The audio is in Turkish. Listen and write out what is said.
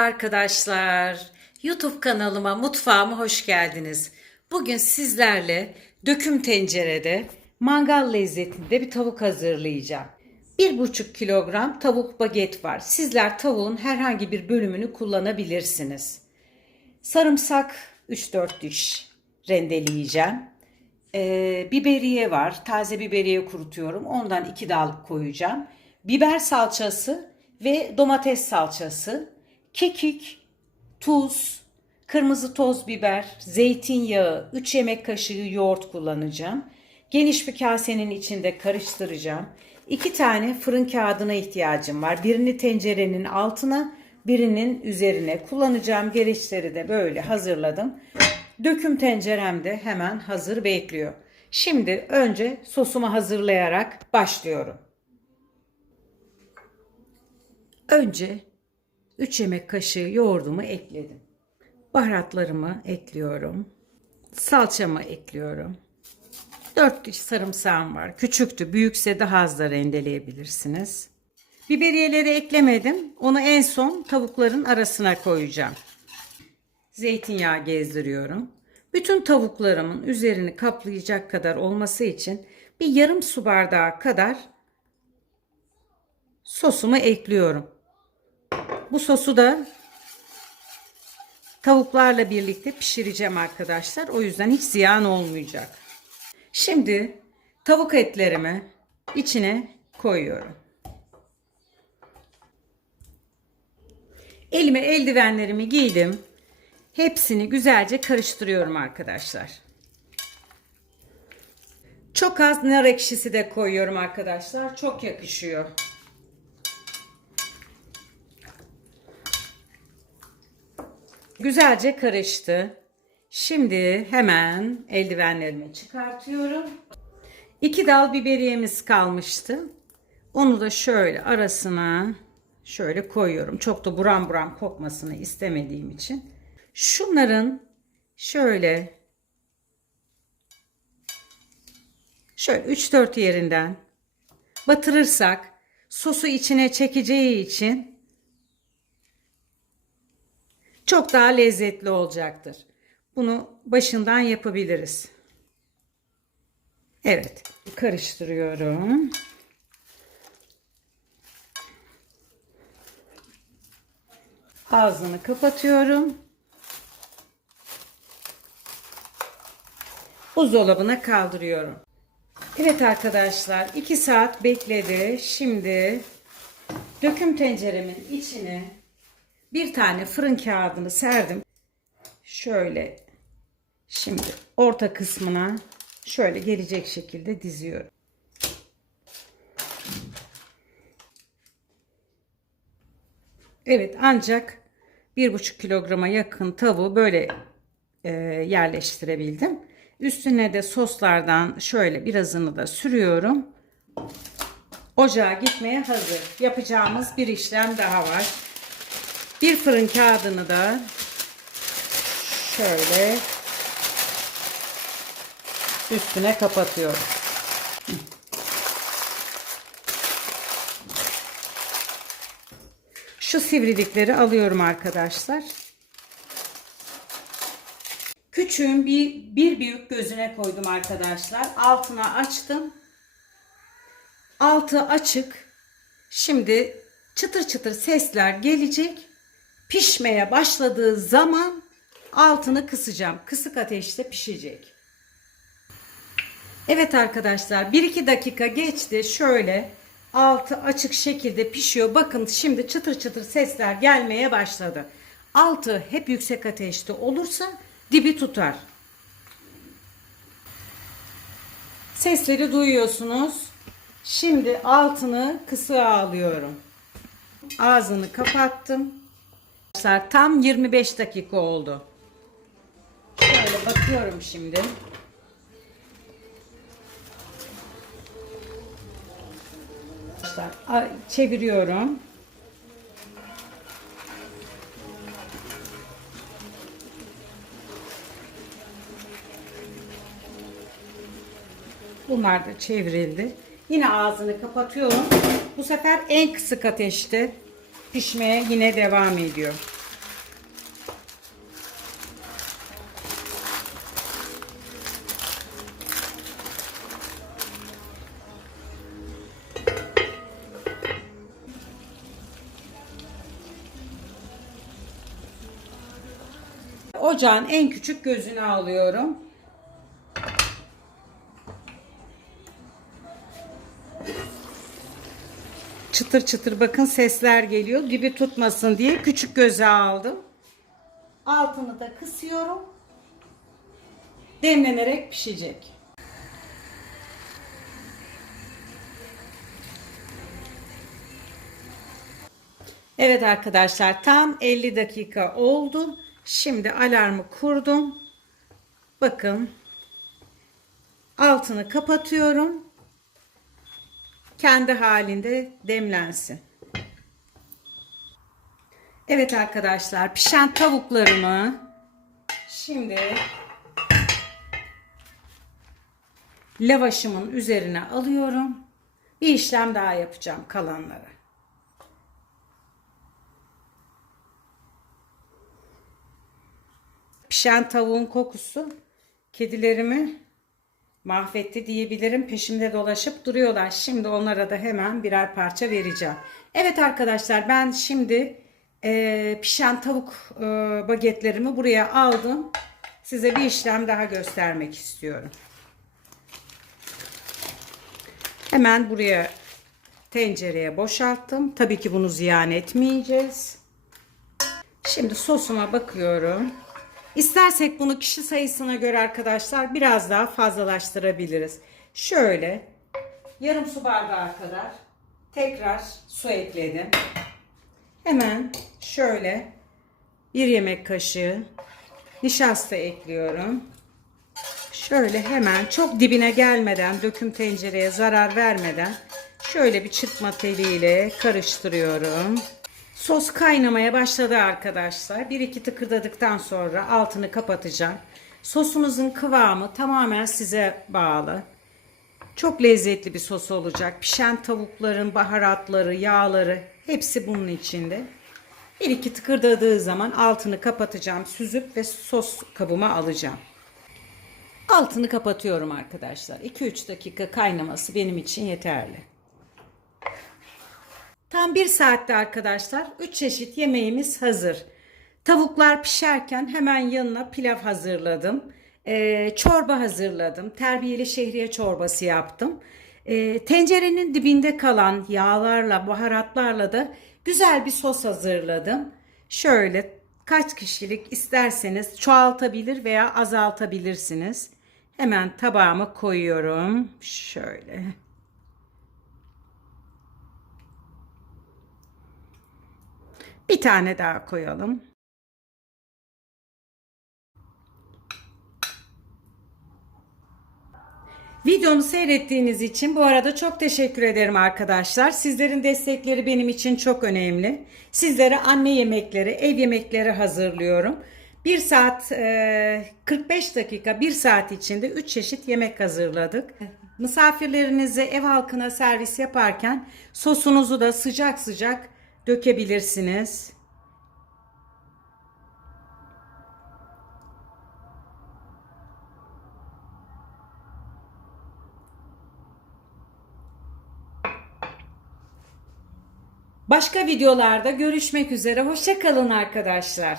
Arkadaşlar, YouTube kanalıma, mutfağıma hoş geldiniz. Bugün sizlerle döküm tencerede mangal lezzetinde bir tavuk hazırlayacağım. 1,5 kilogram tavuk baget var. Sizler tavuğun herhangi bir bölümünü kullanabilirsiniz. Sarımsak 3-4 diş rendeleyeceğim. Biberiye var. Taze biberiye kurutuyorum. Ondan 2 dal koyacağım. Biber salçası ve domates salçası. Kekik, tuz, kırmızı toz biber, zeytinyağı, 3 yemek kaşığı yoğurt kullanacağım. Geniş bir kasenin içinde karıştıracağım. 2 tane fırın kağıdına ihtiyacım var. Birini tencerenin altına, birinin üzerine kullanacağım. Gereçleri de böyle hazırladım. Döküm tencerem de hemen hazır bekliyor. Şimdi önce sosumu hazırlayarak başlıyorum. Önce 3 yemek kaşığı yoğurdumu ekledim. Baharatlarımı ekliyorum. Salçamı ekliyorum. 4 diş sarımsağım var. Küçüktü, büyükse daha az da rendeleyebilirsiniz. Biberiyeleri eklemedim. Onu en son tavukların arasına koyacağım. Zeytinyağı gezdiriyorum. Bütün tavuklarımın üzerini kaplayacak kadar olması için bir yarım su bardağı kadar sosumu ekliyorum. Bu sosu da tavuklarla birlikte pişireceğim arkadaşlar. O yüzden hiç ziyan olmayacak. Şimdi tavuk etlerimi içine koyuyorum. Elime eldivenlerimi giydim. Hepsini güzelce karıştırıyorum arkadaşlar. Çok az nar ekşisi de koyuyorum arkadaşlar. Çok yakışıyor. Güzelce karıştı. Şimdi hemen eldivenlerimi çıkartıyorum. 2 dal biberiyemiz kalmıştı. Onu da şöyle arasına şöyle koyuyorum. Çok da buram buram kokmasını istemediğim için. Şunların şöyle 3-4 yerinden batırırsak sosu içine çekeceği için çok daha lezzetli olacaktır. Bunu başından yapabiliriz. Evet, karıştırıyorum. Ağzını kapatıyorum. Buzdolabına kaldırıyorum. Evet arkadaşlar, 2 saat bekledi. Şimdi döküm tenceremin içine bir tane fırın kağıdını serdim. Şöyle şimdi orta kısmına şöyle gelecek şekilde diziyorum. Evet, ancak 1,5 kilograma yakın tavuğu böyle yerleştirebildim. Üstüne de soslardan şöyle birazını da sürüyorum. Ocağa gitmeye hazır. Yapacağımız bir işlem daha var. Bir fırın kağıdını da şöyle üstüne kapatıyorum. Şu sivrilikleri alıyorum arkadaşlar. Küçüğün bir büyük gözüne koydum arkadaşlar. Altına açtım. Altı açık. Şimdi çıtır çıtır sesler gelecek. Pişmeye başladığı zaman altını kısacağım. Kısık ateşte pişecek. Evet arkadaşlar, 1-2 dakika geçti. Şöyle altı açık şekilde pişiyor. Bakın şimdi çıtır çıtır sesler gelmeye başladı. Altı hep yüksek ateşte olursa dibi tutar. Sesleri duyuyorsunuz. Şimdi altını kısığa alıyorum. Ağzını kapattım. Tam 25 dakika oldu. Şöyle bakıyorum şimdi. Çeviriyorum. Bunlar da çevrildi. Yine ağzını kapatıyorum. Bu sefer en kısık ateşte pişmeye yine devam ediyor. Ocağın en küçük gözünü alıyorum. Çıtır çıtır bakın sesler geliyor. Dibi tutmasın diye küçük göze aldım. Altını da kısıyorum. Demlenerek pişecek. Evet arkadaşlar, tam 50 dakika oldu. Şimdi alarmı kurdum. Bakın, altını kapatıyorum. Kendi halinde demlensin. Evet arkadaşlar, pişen tavuklarımı şimdi lavaşımın üzerine alıyorum. Bir işlem daha yapacağım kalanlara. Pişen tavuğun kokusu kedilerimi mahvetti diyebilirim. Peşimde dolaşıp duruyorlar. Şimdi onlara da hemen birer parça vereceğim. Evet arkadaşlar, ben şimdi pişen tavuk bagetlerimi buraya aldım. Size bir işlem daha göstermek istiyorum. Hemen buraya tencereye boşalttım. Tabii ki bunu ziyan etmeyeceğiz. Şimdi sosuma bakıyorum. İstersek bunu kişi sayısına göre arkadaşlar biraz daha fazlalaştırabiliriz. Şöyle yarım su bardağı kadar tekrar su ekledim. Hemen şöyle bir yemek kaşığı nişasta ekliyorum. Şöyle hemen çok dibine gelmeden, döküm tencereye zarar vermeden şöyle bir çırpma teliyle karıştırıyorum. Sos kaynamaya başladı arkadaşlar. 1-2 tıkırdadıktan sonra altını kapatacağım. Sosunuzun kıvamı tamamen size bağlı. Çok lezzetli bir sos olacak. Pişen tavukların baharatları, yağları hepsi bunun içinde. 1-2 tıkırdadığı zaman altını kapatacağım. Süzüp ve sos kabıma alacağım. Altını kapatıyorum arkadaşlar. 2-3 dakika kaynaması benim için yeterli. Tam 1 saatte arkadaşlar 3 çeşit yemeğimiz hazır. Tavuklar pişerken hemen yanına pilav hazırladım. Çorba hazırladım. Terbiyeli şehriye çorbası yaptım. Tencerenin dibinde kalan yağlarla, baharatlarla da güzel bir sos hazırladım. Şöyle kaç kişilik isterseniz çoğaltabilir veya azaltabilirsiniz. Hemen tabağıma koyuyorum. Şöyle. Bir tane daha koyalım. Videomu seyrettiğiniz için bu arada çok teşekkür ederim arkadaşlar. Sizlerin destekleri benim için çok önemli. Sizlere anne yemekleri, ev yemekleri hazırlıyorum. 1 saat 45 dakika, 1 saat içinde 3 çeşit yemek hazırladık. Misafirlerinize, ev halkına servis yaparken sosunuzu da sıcak sıcak dökebilirsiniz. Başka videolarda görüşmek üzere. Hoşça kalın arkadaşlar.